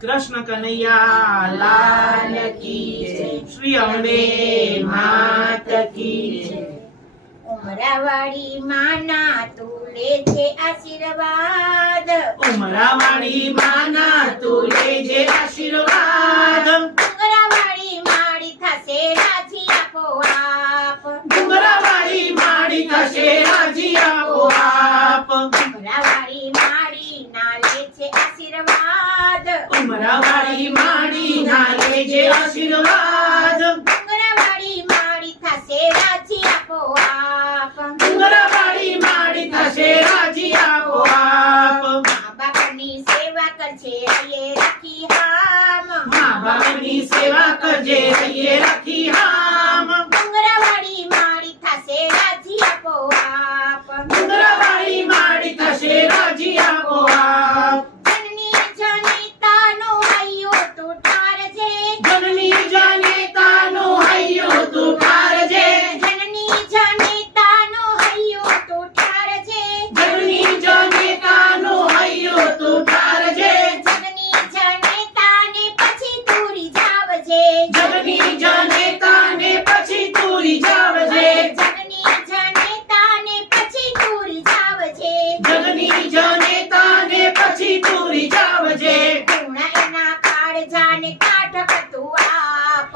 કૃષ્ણ કનૈયા શ્રી અંબે માત કી ઉમરાવાળી માના તુલે છે આશીર્વાદ. ઉમરાવાળી માના તુલે છે આશીર્વાદ. ડુંગરાવાળી માળી થશે રાજી આપોઆપ. ઉમરાવાળી માળી થશે રાજી આપોઆપ. ડુંગરાવાળી મરાવાળી માડી ના લેજે આશીર્વાદ. ડુંગરાવાળી માડી થશે રાજી આપો આપ. ડુંગરાવાળી માડી થશે રાજી આપો આપ. મા બાપની સેવા કરજે અયે રાખી હામ. મા બાપની સેવા કરજે મને કાઠક તું આપ?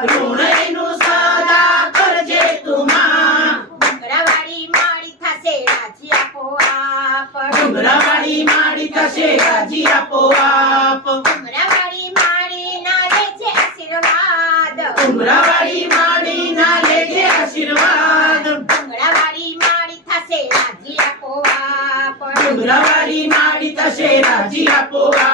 ઋણનું સદા કરજે તું ના લે છે આશીર્વાદ. ડુંગરાવાળી માળી ના થશે રાજી આપો આપ. ડુંગરાવાળી માળી થશે રાજી આપો.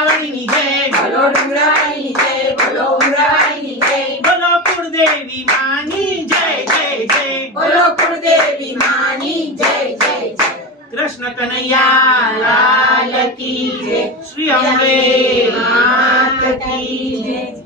ઉમરાવણીની જય. બોલો ઉમરાવણીની જય બોલો ઉમરાવણીની જય. બોલો કુળદેવી માની જય જય જય. બોલો કુળદેવી માની જય જય. કૃષ્ણ કનૈયા લાલ કી જય. શ્રી અંબે માત કી જય.